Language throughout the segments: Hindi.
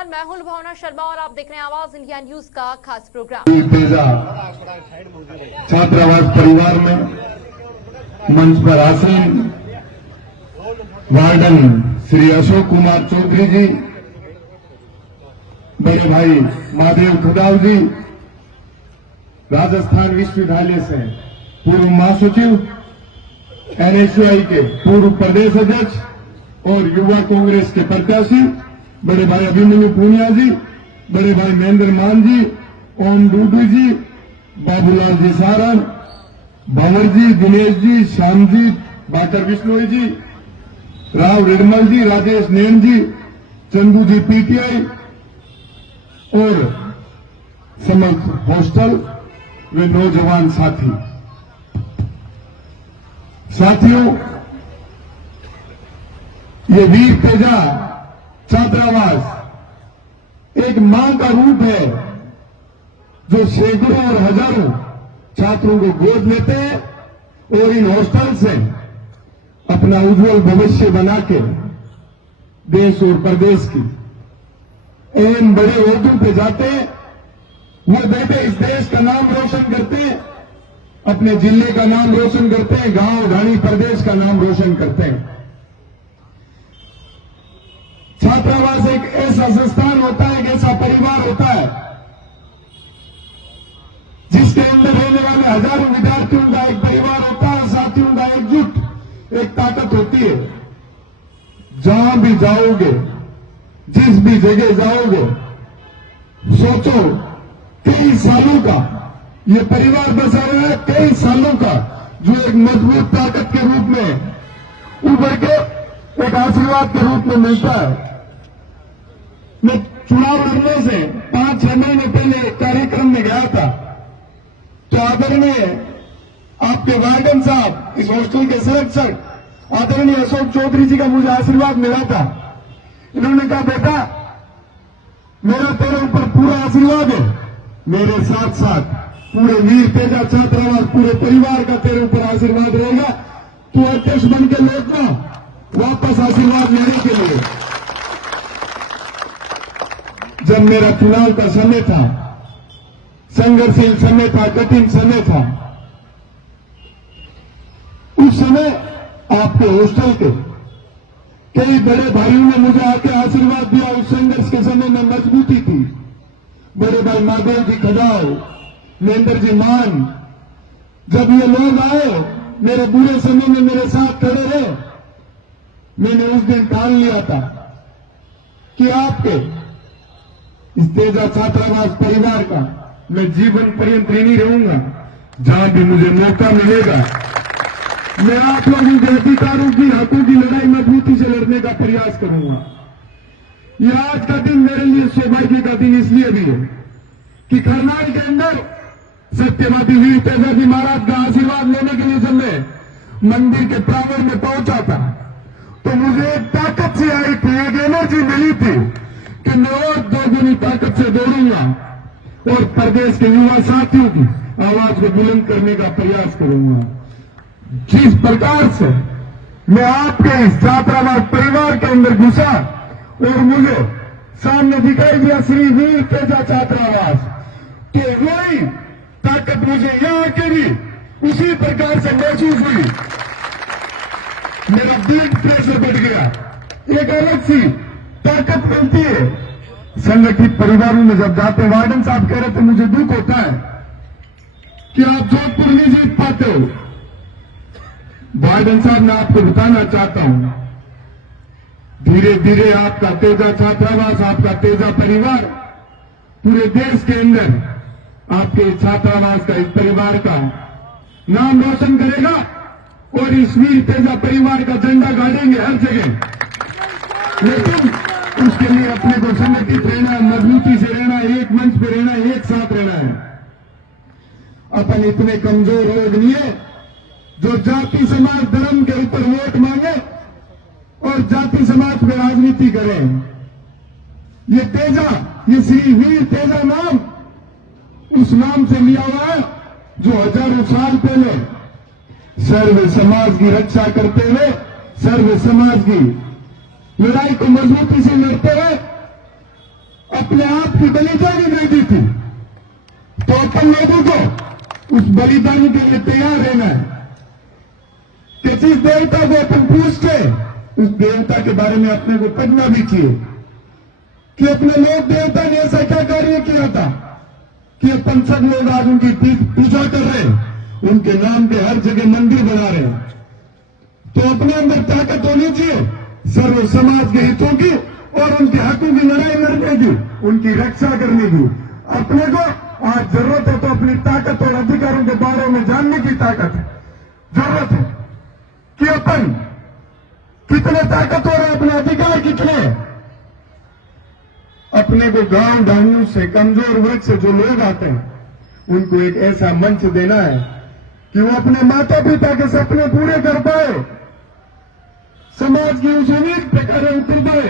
नमस्कार, मैं हूं भावना शर्मा और आप देख रहे हैं आवाज इंडिया न्यूज का खास प्रोग्राम। छात्रावास परिवार में मंच पर आसीन वार्डन श्री अशोक कुमार चौधरी जी, बड़े भाई महादेव खदाव जी, राजस्थान विश्वविद्यालय से पूर्व महासचिव, एनएसयूआई के पूर्व प्रदेश अध्यक्ष और युवा कांग्रेस के प्रत्याशी बड़े भाई अभिमन्यु पूनिया जी, बड़े भाई महेंद्र मान जी, ओम डूडू जी, बाबूलाल जी सारण, भंवर जी, दिनेश जी, श्याम जी, बाटर विष्णोई जी, राव रिडमल जी, राजेश नैन जी, चंदू जी पीटीआई और समस्त हॉस्टल वे नौजवान साथियों, ये वीर तेजा छात्रावास एक मां का रूप है जो सैकड़ों और हजारों छात्रों को गोद लेते हैं और इन हॉस्टल से अपना उज्जवल भविष्य बना के देश और प्रदेश की एन बड़े ओहदों पे जाते हैं। वो बेटे इस देश का नाम रोशन करते हैं, अपने जिले का नाम रोशन करते हैं, गांव ढाणी प्रदेश का नाम रोशन करते हैं। छात्रावास एक ऐसा संस्थान होता है, एक ऐसा परिवार होता है जिसके अंदर रहने वाले हजारों विद्यार्थियों का एक परिवार होता है, साथियों का एकजुट एक ताकत होती है। जहां भी जाओगे, जिस भी जगह जाओगे, सोचो कई सालों का ये परिवार बसा रहा है, कई सालों का जो एक मजबूत ताकत के रूप में उभर के एक आशीर्वाद के रूप में मिलता है। मैं चुनाव लड़ने से 5-6 महीने पहले एक कार्यक्रम में गया था, तो आदरणीय आपके वार्डन साहब, इस हॉस्टल के संरक्षक आदरणीय अशोक चौधरी जी का मुझे आशीर्वाद मिला था। इन्होंने कहा, बेटा मेरा तेरे ऊपर पूरा आशीर्वाद है, मेरे साथ साथ पूरे वीर तेजा छात्रावास पूरे परिवार का तेरे ऊपर आशीर्वाद रहेगा। तू अध्यक्ष बन के लौटना वापस आशीर्वाद लेने के लिए। जब मेरा चुनाव का समय था, संघर्षशील समय था, कठिन समय था, उस समय आपके हॉस्टल के कई बड़े भाइयों ने मुझे आके आशीर्वाद दिया। उस संघर्ष के समय में मजबूती थी। बड़े भाई महादेव जी खदाव, महेंद्र जी मान, जब ये लोग आए मेरे बुरे समय में मेरे साथ खड़े रहे, मैंने उस दिन ठान लिया था कि आपके इस तेजा छात्रावास परिवार का मैं जीवन पर्यंत ऋणी रहूंगा। जहां भी मुझे मौका मिलेगा मैं आप लोगों के अधिकारों की, हकों की लड़ाई मजबूती से लड़ने का प्रयास करूंगा। यह आज का दिन मेरे लिए सौभाग्य का दिन इसलिए भी है कि करनाल के अंदर सत्यवादी वीर तेजा जी महाराज का आशीर्वाद लेने के लिए जब मैं मंदिर के प्रांगण में पहुंचा था, तो मुझे एक ताकत से आई थी, एक एनर्जी मिली थी कि मैं और दोगुनी ताकत से दौड़ूंगा और प्रदेश के युवा साथियों की आवाज को बुलंद करने का प्रयास करूंगा। जिस प्रकार से मैं आपके इस छात्रावास परिवार के अंदर घुसा और मुझे सामने दिखाई दिया श्री वीर तेजा छात्रावास, तो वही ताकत मुझे यहां आके भी उसी प्रकार से महसूस हुई। मेरा ब्लड प्रेशर बढ़ गया, एक अलग सी ताकत मिलती है। संगठित परिवारों में जब जाते, वार्डन साहब कह रहे थे मुझे दुख होता है कि आप जोधपुर नहीं जीत पाते हो। वार्डन साहब मैं आपको बताना चाहता हूं, धीरे धीरे आपका तेजा छात्रावास, आपका तेजा परिवार पूरे देश के अंदर आपके छात्रावास का, इस परिवार का नाम रोशन करेगा और इस वीर तेजा परिवार का झंडा गाड़ेंगे हर जगह। लेकिन उसके लिए अपने को संगठित रहना है, मजबूती से रहना है, एक मंच पे रहना है, एक साथ रहना है। अपन इतने कमजोर लोग नहीं है जो जाति समाज धर्म के ऊपर वोट मांगे और जाति समाज पे राजनीति करें। ये तेजा, ये श्री वीर तेजा नाम उस नाम से लिया हुआ है जो हजारों साल पहले सर्व समाज की रक्षा करते हुए, सर्व समाज की लड़ाई को मजबूती से लड़ते हुए अपने आप की बलिदानी दे दी थी। तो अपन लोगों को उस बलिदानी के लिए तैयार रहना है कि जिस देवता को अपन पूछते उस देवता के बारे में अपने को पढ़ना भी चाहिए कि अपने लोक देवता ने ऐसा क्या कार्य किया था कि अपन सब लोग आज उनकी पूजा कर रहे हैं, उनके नाम पे हर जगह मंदिर बना रहे हैं। तो अपने अंदर ताकत होनी चाहिए सर्व समाज के हितों की और उनके हकों की लड़ाई लड़ने की, उनकी रक्षा करने की। अपने को आज जरूरत है तो अपनी ताकत और अधिकारों के बारे में जानने की ताकत है, जरूरत है कि अपन कितने ताकतवर है, अपने अधिकार कितने हैं। अपने को गांव ढाणियों से, कमजोर वर्ग से जो लोग आते हैं उनको एक ऐसा मंच देना है कि वो अपने माता पिता के सपने पूरे कर पाए, समाज की उस उम्मीद पे खरे उतर पाए।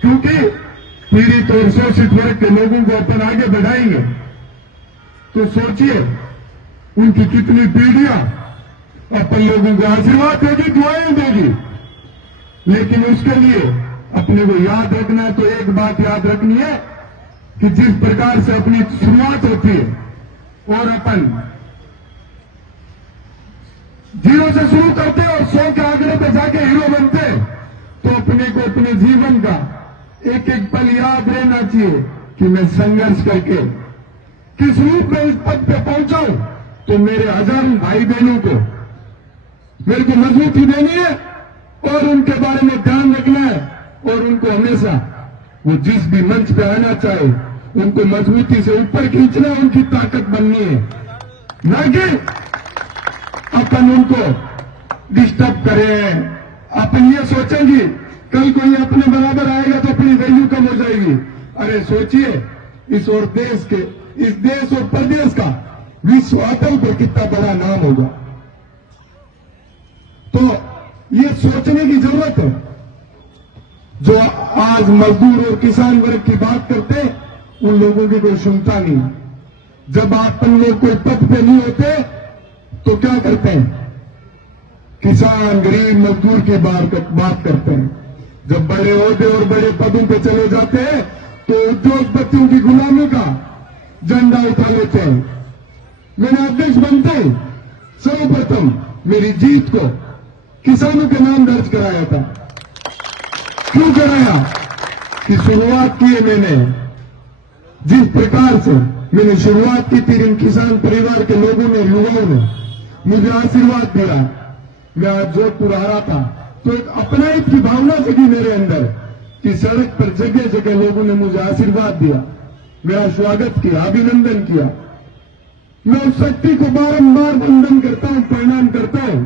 क्योंकि पीड़ित और शोषित वर्ग के लोगों को अपन आगे बढ़ाएंगे तो सोचिए उनकी कितनी पीढ़ियां अपन लोगों को आशीर्वाद देगी, दुआएं देगी। लेकिन उसके लिए अपने को याद रखना है, तो एक बात याद रखनी है कि जिस प्रकार से अपनी शुरुआत होती है और अपन 0 से शुरू करते हैं और 100 के आंकड़े पे जाके हीरो बनते हैं, तो अपने को अपने जीवन का एक एक पल याद रहना चाहिए कि मैं संघर्ष करके किस रूप में इस पद पे पहुंचा हूं। तो मेरे हजारों भाई बहनों को मेरे को मजबूती देनी है और उनके बारे में ध्यान रखना है और उनको हमेशा वो जिस भी मंच पे आना चाहे उनको मजबूती से ऊपर खींचना, उनकी ताकत बननी है, न कि अपन उनको डिस्टर्ब करें। अपन ये सोचेंगे कल कोई अपने बराबर आएगा तो अपनी वैल्यू कम हो जाएगी। अरे सोचिए इस देश और प्रदेश का विश्व अटल पर कितना बड़ा नाम होगा। तो ये सोचने की जरूरत है। जो आज मजदूर और किसान वर्ग की बात करते उन लोगों की कोई सुनता नहीं। जब अपन लोग कोई पद पे नहीं होते तो क्या करते हैं, किसान गरीब मजदूर की बात करते हैं। जब बड़े ओहदे और बड़े पदों पे चले जाते हैं तो उद्योगपतियों की गुलामी का झंडा उठा लेते हैं। मैंने अध्यक्ष बनते सर्वप्रथम मेरी जीत को किसानों के नाम दर्ज कराया था। क्यों कराया कि शुरुआत की है मैंने, जिस प्रकार से मैंने शुरुआत की थी, इन किसान परिवार के लोगों ने, युवाओं ने मुझे आशीर्वाद दिया। मैं आज जोधपुर आ रहा था तो एक अपनाइत की भावना जगी मेरे अंदर कि सड़क पर जगह जगह लोगों ने मुझे आशीर्वाद दिया, मेरा स्वागत किया, अभिनंदन किया। मैं उस शक्ति को बारंबार वंदन करता हूं, प्रणाम करता हूं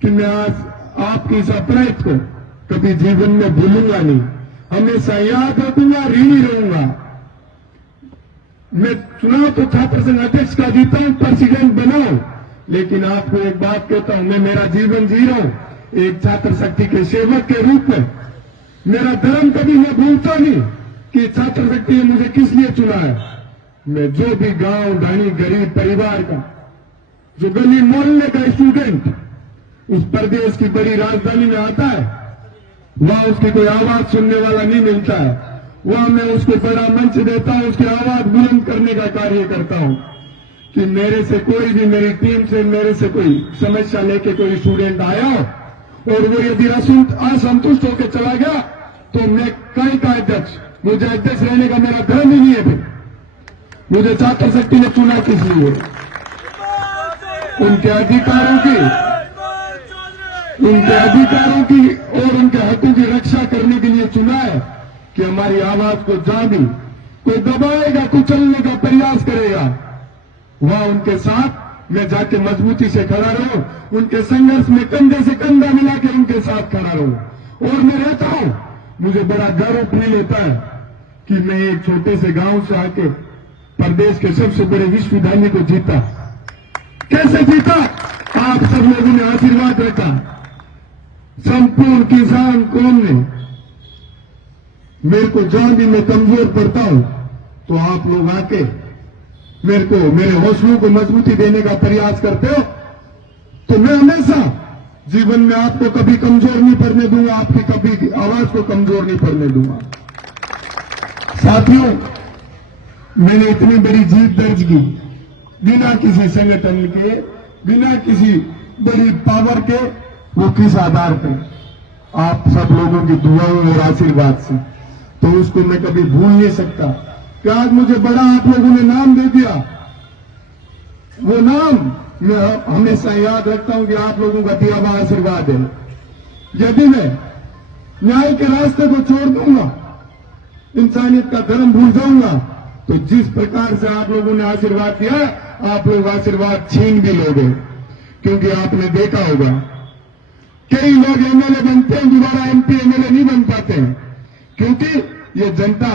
कि मैं आज आपकी इस अपनाइत को कभी जीवन में भूलूंगा नहीं, हमेशा याद रखूंगा, ऋणी रहूंगा। मैं चुनाव तो छात्र संघ अध्यक्ष का जीता हूं, प्रेसिडेंट बना हूं, लेकिन आपको एक बात कहता हूं, मैं मेरा जीवन जी रहा हूं एक छात्र शक्ति के सेवक के रूप में। मेरा धर्म कभी मैं भूलता नहीं कि छात्र शक्ति ने मुझे किस लिए चुना है। मैं जो भी गांव ढाणी गरीब परिवार का, जो गली मोहल्ले का स्टूडेंट उस प्रदेश की बड़ी राजधानी में आता है, वहां उसकी कोई आवाज सुनने वाला नहीं मिलता है। वहां मैं उसको बड़ा मंच देता हूं, उसकी आवाज बुलंद करने का कार्य करता हूं कि मेरे से कोई भी, मेरी टीम से मेरे से कोई समस्या लेके कोई स्टूडेंट आया हो और वो यदि असंतुष्ट होकर चला गया तो मैं कई का अध्यक्ष, मुझे अध्यक्ष रहने का मेरा धर्म ही नहीं है। फिर मुझे छात्र शक्ति ने चुना किस लिए? उनके अधिकारों की और उनके हकों की रक्षा करने के लिए चुना है कि हमारी आवाज को जहां भी कोई दबाएगा, कुचलने का प्रयास करेगा, वहां उनके साथ मैं जाके मजबूती से खड़ा रहूं, उनके संघर्ष में कंधे से कंधा मिला के उनके साथ खड़ा रहूं। और मैं रहता हूं, मुझे बड़ा गर्व फील होता है कि मैं एक छोटे से गांव से आके प्रदेश के सबसे बड़े विश्वविद्यालय को जीता। कैसे जीता? आप सब लोगों ने आशीर्वाद रखा, संपूर्ण किसान कौम ने। मेरे को जहां भी मैं कमजोर पड़ता हूं तो आप लोग आके मेरे को, मेरे हौसलों को मजबूती देने का प्रयास करते हो। तो मैं हमेशा जीवन में आपको कभी कमजोर नहीं पड़ने दूंगा, आपकी कभी आवाज को कमजोर नहीं पड़ने दूंगा। साथियों, मैंने इतनी बड़ी जीत दर्ज की बिना किसी संगठन के, बिना किसी बड़ी पावर के। वो किस आधार पे? आप सब लोगों की दुआओं और आशीर्वाद से। तो उसको मैं कभी भूल नहीं सकता कि आज मुझे बड़ा आप लोगों ने नाम दे दिया। वो नाम मैं हमेशा याद रखता हूं कि आप लोगों का दिया हुआ आशीर्वाद है। यदि मैं न्याय के रास्ते को छोड़ दूंगा, इंसानियत का धर्म भूल जाऊंगा, तो जिस प्रकार से आप लोगों ने आशीर्वाद दिया, आप लोग आशीर्वाद छीन भी लोगे। क्योंकि आपने देखा होगा कई लोग एमएलए बनते हैं, दोबारा एमपी एमएलए नहीं बन पाते हैं, क्योंकि ये जनता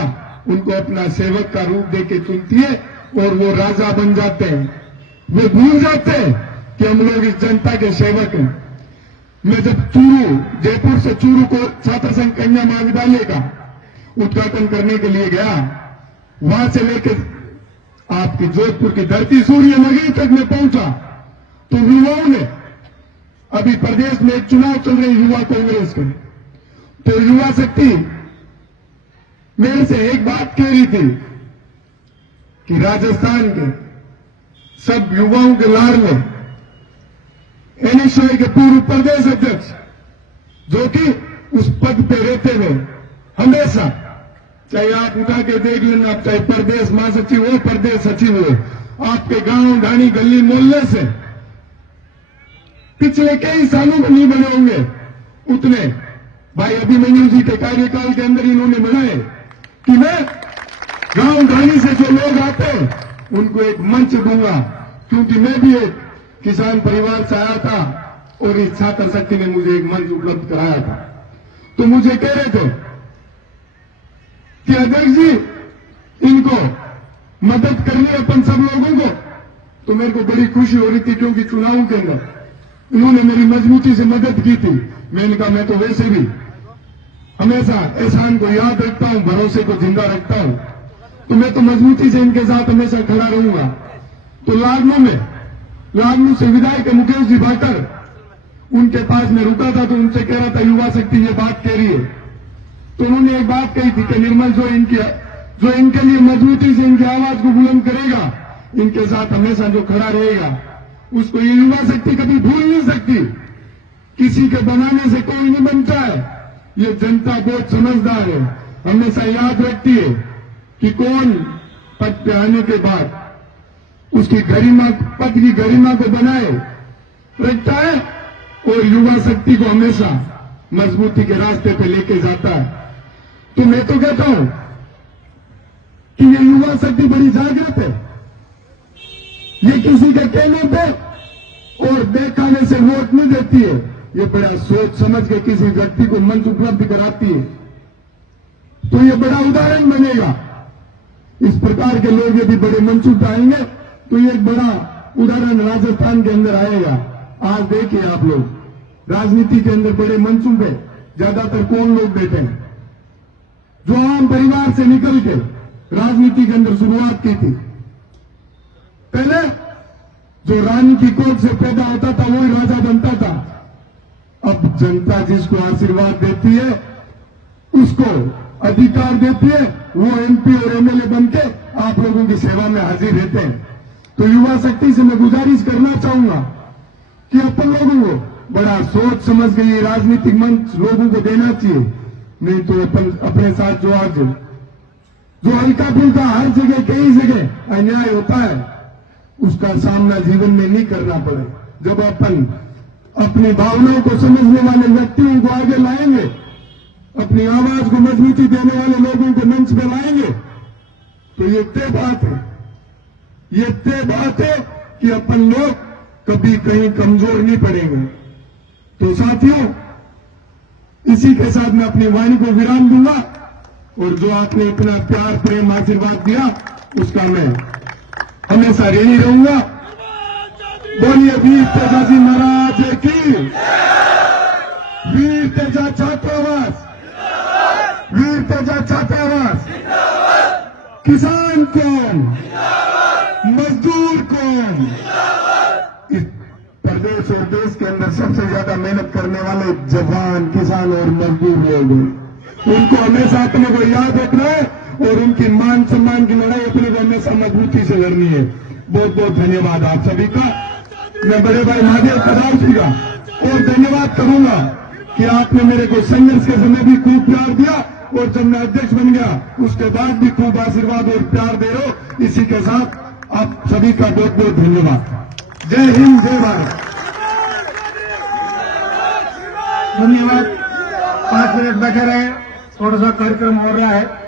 उनको अपना सेवक का रूप देके चुनती है और वो राजा बन जाते हैं। वे भूल जाते हैं कि हम लोग इस जनता के सेवक हैं। मैं जब चूरू, जयपुर से चूरू को छात्र संघ कन्या महाविद्यालय का उद्घाटन करने के लिए गया, वहां से लेकर आपकी जोधपुर की धरती सूर्यनगरी तक में पहुंचा, तो युवाओं ने, अभी प्रदेश में एक चुनाव चल रहे युवा कांग्रेस के, तो युवा शक्ति मेरे से एक बात कह रही थी कि राजस्थान के सब युवाओं के लाड़ में एनएसयूआई के पूर्व प्रदेश अध्यक्ष, जो कि उस पद पे रहते हुए हमेशा, चाहे आप उठा के देख लेना, चाहे प्रदेश महासचिव हो, प्रदेश सचिव हो, आपके गांव ढाणी गली मोहल्ले से पिछले कई सालों में नहीं बने होंगे उतने भाई अभिमन्यु जी के कार्यकाल के अंदर इन्होंने बनाए कि मैं गांव ढाणी से जो लोग आते हैं उनको एक मंच दूंगा। क्योंकि मैं भी एक किसान परिवार से आया था और इस छात्र शक्ति ने मुझे एक मंच उपलब्ध कराया था। तो मुझे कह रहे थे कि अध्यक्ष जी, इनको मदद करनी है अपन सब लोगों को। तो मेरे को बड़ी खुशी हो रही थी, क्योंकि चुनाव के अंदर उन्होंने मेरी मजबूती से मदद की थी। मैंने कहा मैं तो वैसे भी हमेशा एहसान को याद रखता हूं, भरोसे को जिंदा रखता हूं, तो मैं तो मजबूती से इनके साथ हमेशा खड़ा रहूंगा। तो लागनू से विधायक मुकेश जी भाकर, उनके पास में रुका था, तो उनसे कह रहा था युवा शक्ति ये बात कह रही है। तो उन्होंने एक बात कही थी कि निर्मल जो इनके लिए मजबूती से इनकी आवाज को बुलंद करेगा, इनके साथ हमेशा जो खड़ा रहेगा, उसको ये युवा शक्ति कभी भूल नहीं सकती। किसी के बनाने से कोई नहीं बनता है। ये जनता बहुत समझदार है, हमेशा याद रखती है कि कौन पद पे आने के बाद उसकी गरिमा, पद की गरिमा को बनाए रखता है और युवा शक्ति को हमेशा मजबूती के रास्ते पे लेके जाता है। तो मैं तो कहता हूं कि ये युवा शक्ति बड़ी जागृत है। ये किसी के कहने पे और देखाने से वोट नहीं देती है, ये बड़ा सोच समझ के किसी व्यक्ति को मंच उपलब्ध कराती है। तो ये बड़ा उदाहरण बनेगा। इस प्रकार के लोग यदि बड़े मंच उठाएंगे तो ये एक बड़ा उदाहरण राजस्थान के अंदर आएगा। आज देखिए आप लोग राजनीति के अंदर बड़े मंचों पे ज्यादातर कौन लोग बैठे हैं? जो आम परिवार से निकल के राजनीति के अंदर शुरुआत की थी। पहले जो रानी की कोख से पैदा होता था वही राजा बनता था। अब जनता जिसको आशीर्वाद देती है, उसको अधिकार देती है, वो एमपी और एमएलए बनके आप लोगों की सेवा में हाजिर रहते हैं। तो युवा शक्ति से मैं गुजारिश करना चाहूंगा कि अपन लोगों को बड़ा सोच समझ के ये राजनीतिक मंच लोगों को देना चाहिए। नहीं तो अपन अपने साथ जो हल्का फुल्का हर जगह कई जगह अन्याय होता है, उसका सामना जीवन में नहीं करना पड़े। जब अपन अपनी भावनाओं को समझने वाले व्यक्तियों को आगे लाएंगे, अपनी आवाज को मजबूती देने वाले लोगों को मंच पे लाएंगे, तो ये तय बात है, ये तय बात है कि अपन लोग कभी कहीं कमजोर नहीं पड़ेंगे। तो साथियों, इसी के साथ मैं अपनी वाणी को विराम दूंगा और जो आपने इतना प्यार प्रेम आशीर्वाद दिया उसका मैं हमेशा ऋणी रहूंगा। बोलिए वीर तेजाजी महाराज की, वीर तेजा छात्रावास, वीर तेजा छात्रावास, किसान कौन, मजदूर कौन, इस प्रदेश और देश के अंदर सबसे ज्यादा मेहनत करने वाले जवान, किसान और मजदूर लोग हैं। उनको हमेशा अपने को याद रखना है और उनकी मान सम्मान की लड़ाई अपने को हमेशा मजबूती से लड़नी है। बहुत बहुत धन्यवाद आप सभी का। मैं बड़े भाई महादेव कदार जी का और धन्यवाद करूंगा कि आपने मेरे को संघर्ष के समय भी खूब प्यार दिया और जब मैं अध्यक्ष बन गया उसके बाद भी खूब आशीर्वाद और प्यार दे रहे हो। इसी के साथ आप सभी का बहुत बहुत धन्यवाद। जय हिंद, जय भारत। धन्यवाद। 5 मिनट बैठे रहे, थोड़ा सा कार्यक्रम हो रहा है।